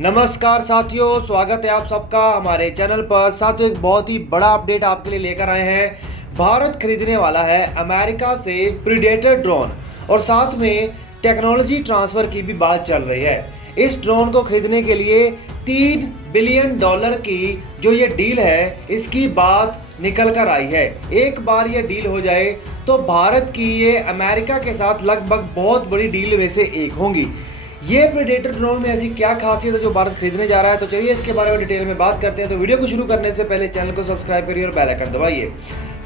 नमस्कार साथियों, स्वागत है आप सबका हमारे चैनल पर। साथियों, एक बहुत ही बड़ा अपडेट आपके लिए लेकर आए हैं। भारत खरीदने वाला है अमेरिका से प्रीडेटर ड्रोन और साथ में टेक्नोलॉजी ट्रांसफ़र की भी बात चल रही है। इस ड्रोन को खरीदने के लिए $3 बिलियन की जो ये डील है, इसकी बात निकल कर आई है। एक बार ये डील हो जाए तो भारत की ये अमेरिका के साथ लगभग बहुत बड़ी डील में से एक होंगी। ये प्रेडेटर ड्रोन में ऐसी क्या खासियत है जो भारत खरीदने जा रहा है, तो चलिए इसके बारे में डिटेल में बात करते हैं। तो वीडियो को शुरू करने से पहले चैनल को सब्सक्राइब करिए और बेल आइकन दबाइए।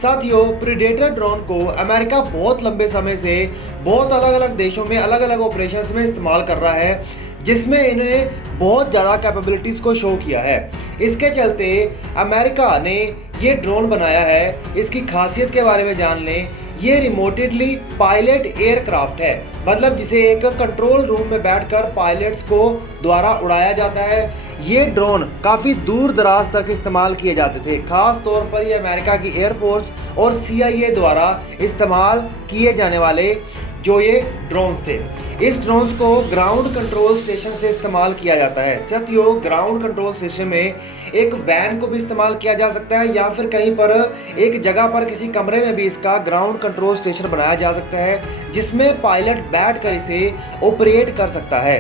साथियों, प्रेडेटर ड्रोन को अमेरिका बहुत लंबे समय से बहुत अलग अलग देशों में अलग अलग ऑपरेशंस में इस्तेमाल कर रहा है, जिसमें इन्होंने बहुत ज़्यादा कैपेबिलिटीज़ को शो किया है। इसके चलते अमेरिका ने ये ड्रोन बनाया है। इसकी खासियत के बारे में जान लें। ये रिमोटेडली पायलट एयरक्राफ्ट है, मतलब जिसे एक कंट्रोल रूम में बैठकर पायलट्स को द्वारा उड़ाया जाता है। ये ड्रोन काफ़ी दूर दराज तक इस्तेमाल किए जाते थे। खास तौर पर ये अमेरिका की एयरफोर्स और CIA द्वारा इस्तेमाल किए जाने वाले जो ये ड्रोन्स थे। इस ड्रोन्स को ग्राउंड कंट्रोल स्टेशन से इस्तेमाल किया जाता है। साथियों, ग्राउंड कंट्रोल स्टेशन में एक वैन को भी इस्तेमाल किया जा सकता है या फिर कहीं पर एक जगह पर किसी कमरे में भी इसका ग्राउंड कंट्रोल स्टेशन बनाया जा सकता है, जिसमें पायलट बैठकर इसे ऑपरेट कर सकता है।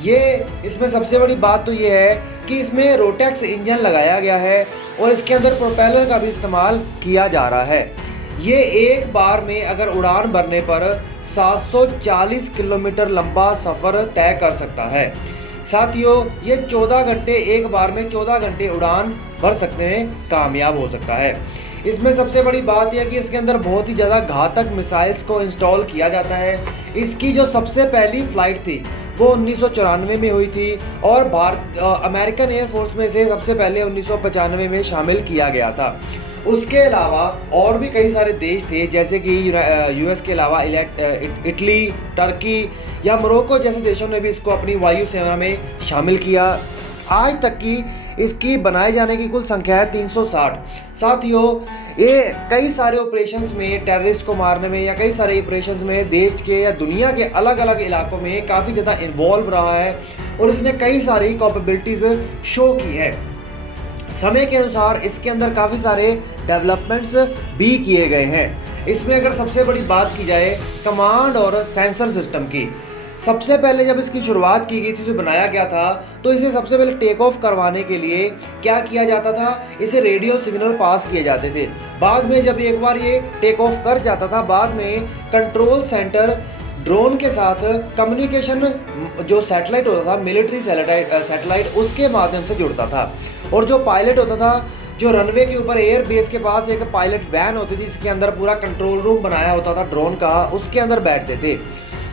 ये इसमें सबसे बड़ी बात तो ये है कि इसमें रोटेक्स इंजन लगाया गया है और इसके अंदर प्रोपेलर का भी इस्तेमाल किया जा रहा है। ये एक बार में अगर उड़ान भरने पर 740 किलोमीटर लंबा सफ़र तय कर सकता है। साथियों, ये 14 घंटे एक बार में 14 घंटे उड़ान भर सकते हैं, कामयाब हो सकता है। इसमें सबसे बड़ी बात यह कि इसके अंदर बहुत ही ज़्यादा घातक मिसाइल्स को इंस्टॉल किया जाता है। इसकी जो सबसे पहली फ्लाइट थी वो 1994 में हुई थी और अमेरिकन एयरफोर्स में से सबसे पहले 1995 में शामिल किया गया था। उसके अलावा और भी कई सारे देश थे, जैसे कि US के अलावा इटली, टर्की या मोरक्को जैसे देशों ने भी इसको अपनी वायु सेना में शामिल किया। आज तक की इसकी बनाए जाने की कुल संख्या है 360। साथियों, ये कई सारे ऑपरेशंस में, टेररिस्ट को मारने में या कई सारे ऑपरेशंस में देश के या दुनिया के अलग अलग इलाकों में काफ़ी ज़्यादा इन्वॉल्व रहा है और इसने कई सारी कैपेबिलिटीज़ शो की है। समय के अनुसार इसके अंदर काफ़ी सारे डेवलपमेंट्स भी किए गए हैं। इसमें अगर सबसे बड़ी बात की जाए कमांड और सेंसर सिस्टम की, सबसे पहले जब इसकी शुरुआत की गई थी, जो बनाया गया था, तो इसे सबसे पहले टेक ऑफ करवाने के लिए क्या किया जाता था, इसे रेडियो सिग्नल पास किए जाते थे। बाद में जब एक बार ये टेक ऑफ कर जाता था, बाद में कंट्रोल सेंटर ड्रोन के साथ कम्युनिकेशन जो सैटेलाइट होता था, मिलिट्री सैटेलाइट, उसके माध्यम से जुड़ता था। और जो पायलट होता था, जो रनवे के ऊपर एयर बेस के पास एक पायलट वैन होती थी, जिसके अंदर पूरा कंट्रोल रूम बनाया होता था ड्रोन का, उसके अंदर बैठते थे।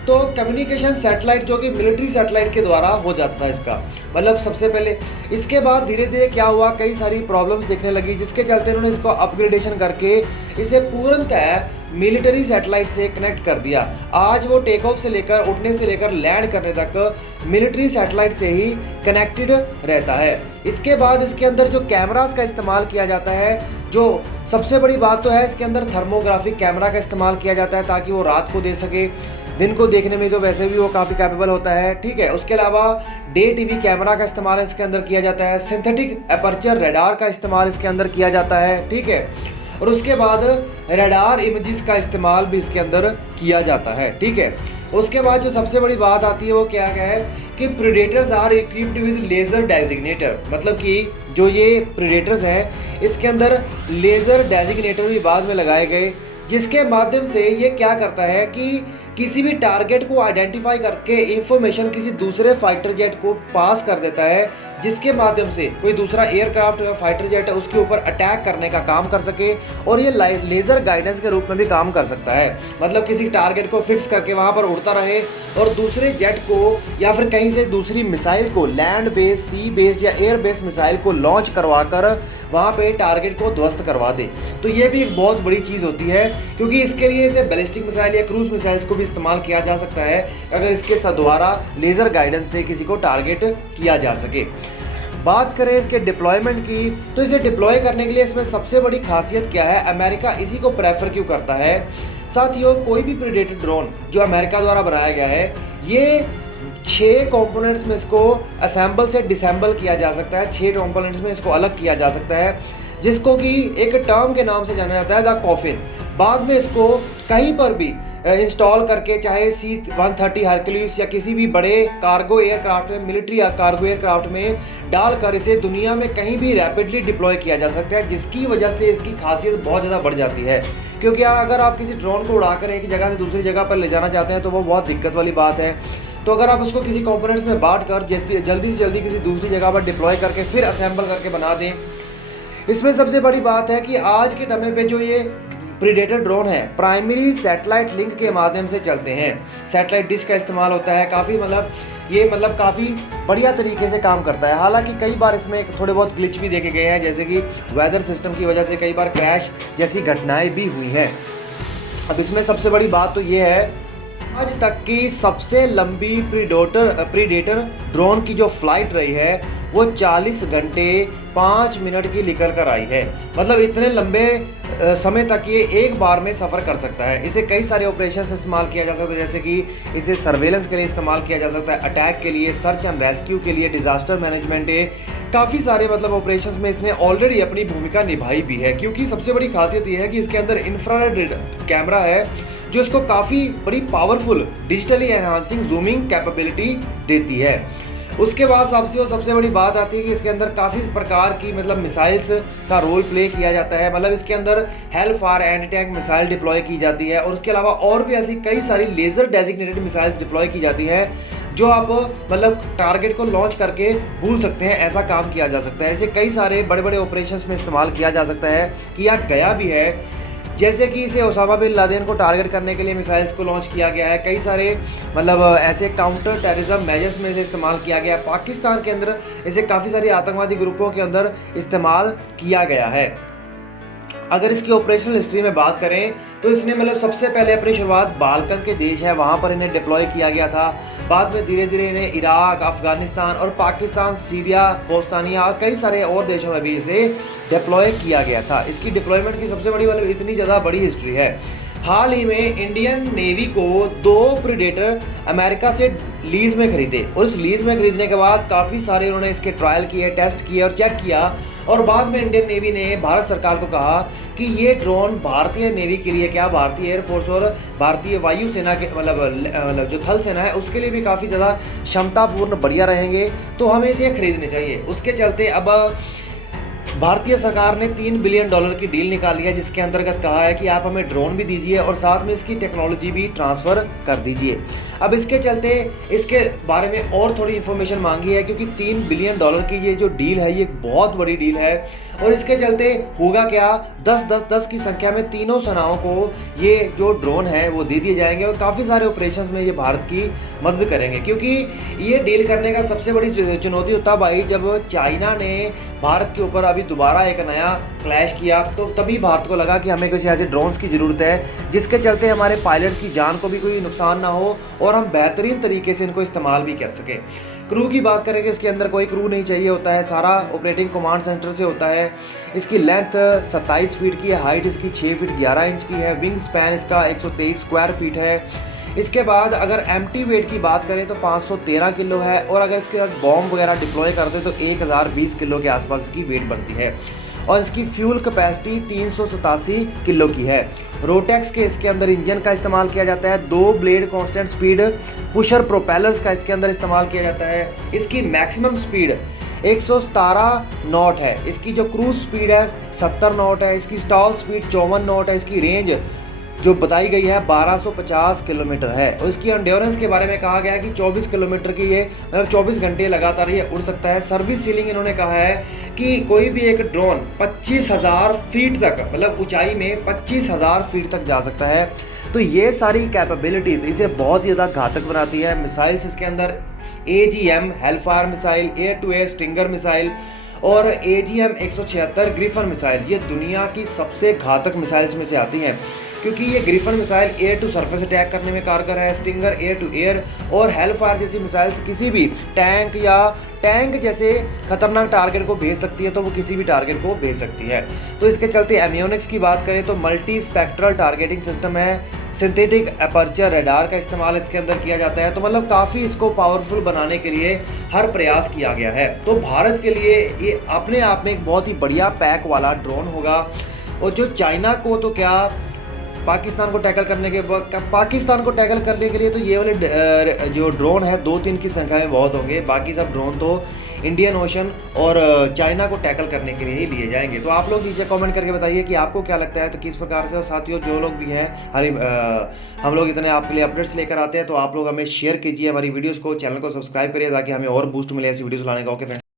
तो कम्युनिकेशन सैटेलाइट जो कि मिलिट्री सैटेलाइट के द्वारा हो जाता था इसका, मतलब सबसे पहले। इसके बाद धीरे धीरे क्या हुआ, कई सारी प्रॉब्लम्स दिखने लगी, जिसके चलते इन्होंने इसको अपग्रेडेशन करके इसे पूर्णतः मिलिट्री सैटेलाइट से कनेक्ट कर दिया। आज वो टेक ऑफ से लेकर, उठने से लेकर लैंड करने तक मिलिट्री सैटेलाइट से ही कनेक्टेड रहता है। इसके बाद इसके अंदर जो कैमरास का इस्तेमाल किया जाता है, जो सबसे बड़ी बात तो है, इसके अंदर थर्मोग्राफिक कैमरा का इस्तेमाल किया जाता है ताकि वो रात को दे सके। दिन को देखने में तो वैसे भी वो काफ़ी कैपेबल होता है, ठीक है। उसके अलावा डे TV कैमरा का इस्तेमाल इसके अंदर किया जाता है। सिंथेटिक एपर्चर रेडार का इस्तेमाल इसके अंदर किया जाता है, ठीक है। और उसके बाद रेडार इमेजेस का इस्तेमाल भी इसके अंदर किया जाता है, ठीक है। उसके बाद जो सबसे बड़ी बात आती है वो क्या है कि predators are equipped with laser designator, मतलब कि जो ये प्रीडेटर्स हैं इसके अंदर लेज़र डेजिग्नेटर भी बाद में लगाए गए, जिसके माध्यम से ये क्या करता है कि किसी भी टारगेट को आइडेंटिफाई करके इंफॉर्मेशन किसी दूसरे फाइटर जेट को पास कर देता है, जिसके माध्यम से कोई दूसरा एयरक्राफ्ट या फाइटर जेट है उसके ऊपर अटैक करने का काम कर सके। और ये लेज़र गाइडेंस के रूप में भी काम कर सकता है, मतलब किसी टारगेट को फिक्स करके वहाँ पर उड़ता रहे और दूसरे जेट को या फिर कहीं से दूसरी मिसाइल को, लैंड बेस्ड, सी बेस्ड या एयर बेस्ड मिसाइल को लॉन्च करवा कर वहाँ पे टारगेट को ध्वस्त करवा दे। तो ये भी एक बहुत बड़ी चीज़ होती है, क्योंकि इसके लिए इसे बैलिस्टिक मिसाइल या क्रूज मिसाइल्स को भी इस्तेमाल किया जा सकता है अगर इसके द्वारा लेज़र गाइडेंस से किसी को टारगेट किया जा सके। बात करें इसके डिप्लॉयमेंट की, तो इसे डिप्लॉय करने के लिए इसमें सबसे बड़ी खासियत क्या है, अमेरिका इसी को प्रेफर क्यों करता है। साथियों, कोई भी प्रेडेटर ड्रोन जो अमेरिका द्वारा बनाया गया है, ये 6 कंपोनेंट्स में इसको असेंबल से डिसेंबल किया जा सकता है, 6 कंपोनेंट्स में इसको अलग किया जा सकता है, जिसको कि एक टर्म के नाम से जाना जाता है द कॉफिन। बाद में इसको कहीं पर भी इंस्टॉल करके, चाहे C-130 हरक्यूलिस या किसी भी बड़े कार्गो एयरक्राफ्ट में, मिलिट्री कार्गो एयरक्राफ्ट में डालकर इसे दुनिया में कहीं भी रैपिडली डिप्लॉय किया जा सकता है, जिसकी वजह से इसकी खासियत बहुत ज़्यादा बढ़ जाती है। क्योंकि यार अगर आप किसी ड्रोन को उड़ाकर एक जगह से दूसरी जगह पर ले जाना चाहते हैं तो वो बहुत दिक्कत वाली बात है। तो अगर आप उसको किसी कंपोनेंट्स में बांट कर जल्दी से जल्दी किसी दूसरी जगह पर डिप्लॉय करके फिर असेंबल करके बना दें। इसमें सबसे बड़ी बात है कि आज के समय पे जो ये प्रीडेटर ड्रोन है प्राइमरी सैटेलाइट लिंक के माध्यम से चलते हैं। सैटेलाइट डिश का इस्तेमाल होता है, काफ़ी काफ़ी बढ़िया तरीके से काम करता है। हालांकि कई बार इसमें थोड़े बहुत ग्लिच भी देखे गए हैं, जैसे कि वेदर सिस्टम की वजह से कई बार क्रैश जैसी घटनाएं भी हुई हैं। अब इसमें सबसे बड़ी बात तो ये है, आज तक की सबसे लंबी प्रीडेटर ड्रोन की जो फ्लाइट रही है वो 40 घंटे 5 मिनट की निकल कर आई है। मतलब इतने लंबे समय तक ये एक बार में सफ़र कर सकता है। इसे कई सारे ऑपरेशन से इस्तेमाल किया जा सकता है, जैसे कि इसे सर्वेलेंस के लिए इस्तेमाल किया जा सकता है, अटैक के लिए, सर्च एंड रेस्क्यू के लिए, डिज़ास्टर मैनेजमेंट है, काफ़ी सारे ऑपरेशंस में इसने ऑलरेडी अपनी भूमिका निभाई भी है। क्योंकि सबसे बड़ी खासियत ये है कि इसके अंदर इंफ्रारेड कैमरा है जो इसको काफ़ी बड़ी powerful digitally enhancing zooming capability देती है। उसके बाद सबसे बड़ी बात आती है कि इसके अंदर काफ़ी प्रकार की मिसाइल्स का रोल प्ले किया जाता है। इसके अंदर Hellfire anti tank missile deploy की जाती है, और उसके अलावा और भी ऐसी कई सारी लेज़र डेजिग्नेटेड मिसाइल्स डिप्लॉय की जाती है जो आप टारगेट को लॉन्च करके भूल सकते हैं, ऐसा काम किया जा सकता है। ऐसे कई सारे बड़े बड़े ऑपरेशंस में इस्तेमाल किया जा सकता है, किया गया भी है। जैसे कि इसे ओसामा बिन लादेन को टारगेट करने के लिए मिसाइल्स को लॉन्च किया गया है। कई सारे ऐसे काउंटर टेररिज्म मेजर्स में इसे इस्तेमाल किया गया है। पाकिस्तान के अंदर इसे काफ़ी सारी आतंकवादी ग्रुपों के अंदर इस्तेमाल किया गया है। अगर इसकी ऑपरेशनल हिस्ट्री में बात करें तो इसने सबसे पहले अपनी शुरुआत बाल्कन के देश है वहाँ पर इन्हें डिप्लॉय किया गया था। बाद में धीरे धीरे इन्हें इराक, अफगानिस्तान और पाकिस्तान, सीरिया, बोस्तानिया और कई सारे और देशों में भी इसे डिप्लॉय किया गया था। इसकी डिप्लॉयमेंट की सबसे बड़ी इतनी ज़्यादा बड़ी हिस्ट्री है। हाल ही में इंडियन नेवी को 2 प्रीडेटर अमेरिका से लीज में खरीदे, और उस लीज में खरीदने के बाद काफ़ी सारे उन्होंने इसके ट्रायल किए, टेस्ट किए और चेक किया, और बाद में इंडियन नेवी ने भारत सरकार को कहा कि ये ड्रोन भारतीय नेवी के लिए, क्या भारतीय एयरफोर्स और भारतीय वायुसेना के जो थल सेना है उसके लिए भी काफ़ी ज़्यादा क्षमतापूर्ण बढ़िया रहेंगे, तो हमें इसे खरीदने चाहिए। उसके चलते अब भारतीय सरकार ने $3 बिलियन की डील निकाली है, जिसके अंतर्गत कहा है कि आप हमें ड्रोन भी दीजिए और साथ में इसकी टेक्नोलॉजी भी ट्रांसफ़र कर दीजिए। अब इसके चलते इसके बारे में और थोड़ी इन्फॉर्मेशन मांगी है, क्योंकि $3 बिलियन की ये जो डील है ये एक बहुत बड़ी डील है। और इसके चलते होगा क्या, 10 की संख्या में तीनों सेनाओं को ये जो ड्रोन है वो दे दिए जाएंगे, और काफ़ी सारे ऑपरेशंस में ये भारत की मदद करेंगे। क्योंकि ये डील करने का सबसे बड़ी चुनौती तब आई जब चाइना ने भारत के ऊपर अभी दोबारा एक नया क्लैश किया, तो तभी भारत को लगा कि हमें कुछ ऐसे ड्रोन्स की ज़रूरत है जिसके चलते हमारे पायलट्स की जान को भी कोई नुकसान ना हो और हम बेहतरीन तरीके से इनको इस्तेमाल भी कर सकें। क्रू की बात करेंगे, इसके अंदर कोई क्रू नहीं चाहिए होता है, सारा ऑपरेटिंग कमांड सेंटर से होता है। इसकी लेंथ 27 फीट की है, हाइट इसकी 6 फीट 11 इंच की है, विंग स्पैन इसका 123 स्क्वायर फीट है। इसके बाद अगर एम्प्टी वेट की बात करें तो 513 किलो है, और अगर इसके बाद बॉम्ब वगैरह डिप्लॉय करते तो 1020 किलो के आसपास इसकी वेट बनती है, और इसकी फ्यूल कैपेसिटी 387 किलो की है। रोटेक्स के इसके अंदर इंजन का इस्तेमाल किया जाता है, 2 blade constant speed pusher propellers का इसके अंदर इस्तेमाल किया जाता है। इसकी मैक्सिमम स्पीड 117 नॉट है, इसकी जो क्रूज स्पीड है 70 नॉट है, इसकी स्टॉल स्पीड 54 नॉट है, इसकी रेंज जो बताई गई है 1250 किलोमीटर है, और इसकी एंड्योरेंस के बारे में कहा गया है कि 24 किलोमीटर की ये 24 घंटे लगातार ये उड़ सकता है। सर्विस सीलिंग इन्होंने कहा है कि कोई भी एक ड्रोन 25,000 फीट तक ऊंचाई में 25,000 फीट तक जा सकता है। तो ये सारी कैपेबिलिटीज़ इसे बहुत ज़्यादा घातक बनाती है। मिसाइल्स इसके अंदर AGM Hellfire missile, air to air Stinger missile और AGM 176 ग्रिफन मिसाइल, ये दुनिया की सबसे घातक मिसाइल्स में से आती हैं, क्योंकि ये Griffin missile air to surface attack करने में कारगर है, स्टिंगर एयर टू एयर, और हेलफायर जैसी मिसाइल्स किसी भी टैंक जैसे खतरनाक टारगेट को भेज सकती है, तो वो किसी भी टारगेट को भेज सकती है। तो इसके चलते एवियोनिक्स की बात करें तो मल्टी स्पेक्ट्रल टारगेटिंग सिस्टम है, सिंथेटिक अपर्चर रडार का इस्तेमाल इसके अंदर किया जाता है। तो मतलब काफ़ी इसको पावरफुल बनाने के लिए हर प्रयास किया गया है। तो भारत के लिए ये अपने आप में एक बहुत ही बढ़िया पैक वाला ड्रोन होगा। और जो चाइना को तो क्या, पाकिस्तान को टैकल करने के लिए तो ये वाले जो ड्रोन है 2-3 की संख्या में बहुत होंगे। बाकी सब ड्रोन तो इंडियन ओशन और चाइना को टैकल करने के लिए ही लिए जाएंगे। तो आप लोग नीचे कमेंट करके बताइए कि आपको क्या लगता है, तो किस प्रकार से। और साथियों जो लोग भी हैं हम लोग इतने आपके लिए अपडेट्स लेकर आते हैं, तो आप लोग हमें शेयर कीजिए हमारी वीडियोज़ को, चैनल को सब्सक्राइब करिए ताकि हमें और बूस्ट मिले ऐसी वीडियोज़ लाने का। Okay friends.